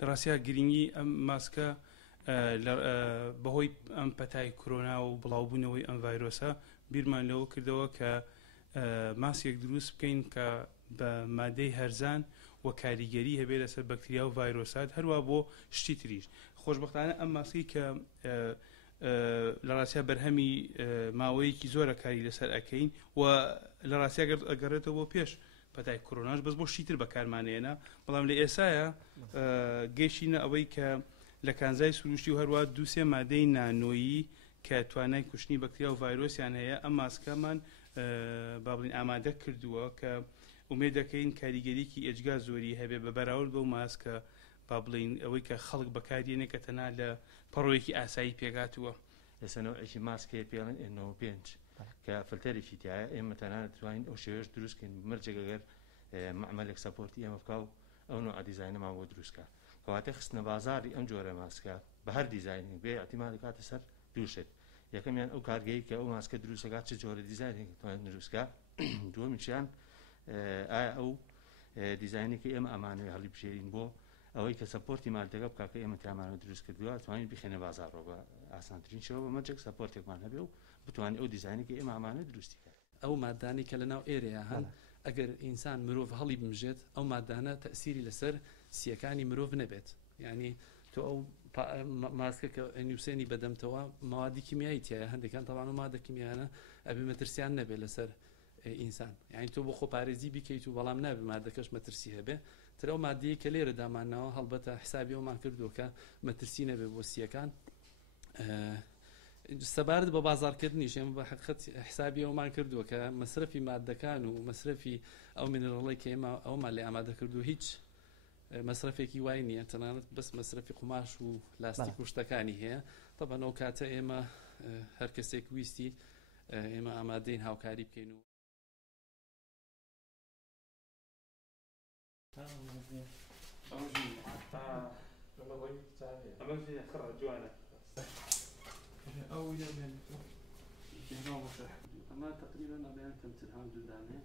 لە ڕاستیە گرنگی ئەم ماسکە بەهۆی ئەم پەتای کۆرۆنا و بڵاوبوونەوەی ئەم ڤایرۆسە بیرمان لەوە کردەوە کە ماسکێک دروست بکەین کە بە مادەی هەرزان و کاریگەری هەبێ لەسەر بەکتریا و ڤایرۆسات هەروە بۆ شتی تریش. خۆشبەختانە ئەم ماسکی کە لە ڕاستیە بەرهەمی ماوەیەکی زۆرە کاری لەسەر ئەەکەین و لە ڕاستیە ئەگەڕێتەوە بۆ پێش پەتای کۆرۆناش بەس بۆ شتیتر بەکارمانێنە، بەڵام لە ئێسایە گەیشتینە ئەوەی کە لە کانزای سروشتی و هەروە دووسێ مادەی نانۆیی کە توانای کوشتنی بەکتریا و ڤایرۆسیان هەیە. ئەم ماسکەمان با بڵین ئامادە کردووە کە ئومێد دەکەین کاریگەریکی ئێجگا زۆری هەبێ بە بەراورد بەو ماسکە با بڵین ئەوەی کە خەڵک بەکارێنێ کە تەنها لە پەڕۆیەکی ئاسایی پێگاتووە. لەسەرەوەی ماسکێ پێڵێن N95 کە فلتەرێکی تایە ئێمە تەنها دەتوانین ئەو شێوەش دروستکەین مرجێک ئەگەر معمەلێک سەپۆرتی ئێمە بکاو ئەو نوع دیزاینەمان بۆ دروستکە کەواتە خستنە بازاری ئەم جۆرە ماسکە بە هەر دیزاینێک بێ ئەحتیمال دەکاتە سەر دووشت. یەکەمیان ئەو کارگەی کە ئەو ماسکە دروستەکات چ جۆرە دیزاینێک دەتوانێت دروستکە، دووەمیشیان ئایا ئەو دیزاینێکی ئێمە ئەمانەوێ هەڵی بژێرین بۆ ئەوەی کە سەپۆرتی مالتەکە بکە کە ئێمە تامانە دروست کردووە توانین بخێنە بازارڕۆ بە ئاسانترین شێوە بە مەرجێک سەپۆرتێکمان هەبێ و بتوانین ئەو دیزاینێکی ئێمە ئەمانە دروستی کرد. ئەو مادانی کە لەناو ئێرەیە هەن ئەگەر ئینسان مرۆڤ هەڵی بمژێت ئەو مادانە تەسیری لەسەر سیەکانی مرۆڤ نەبێت. یعنی تۆ ئەو ماسکە کە نووسێنی بەدەمتەوە موادی کیمیایی تایە، هەندێکان تەواان و مادە کیمیانە ئەبێ مەترسیان نەبێت لەسەر ئینسان. یعنی تۆ بۆ خۆپارێزی بیکەیت و بەڵام نابێ مادەکەش مەترسی هەبێ. ترەو مادەیە کە لێرە دامانەوە هەڵبەتە حسابی ئەومان کردووە کە مەترسی نەبێ بۆ سیەکان. سەبارەت بە بازارکردنیش ئێمە بە حقیقەت حسابی ئەومان کردووە کە مەصرفی مادەکان و مەصرفی ئەو مینرەڵی کە ئێمە ئەومان لێ ئامادە کردو هیچ مەصرفێکی وای نییە، تەنانەت بەس مەصرفی قوماش و لاستیک و شتەکانی هەیە. طبعاً ئەو کاتە ئێمە هەر کەسێک ویستی ئێمە ئامادەین هاوکاری بکەین و أو يمين أما تقريبا أبيان تمثل هام دودانه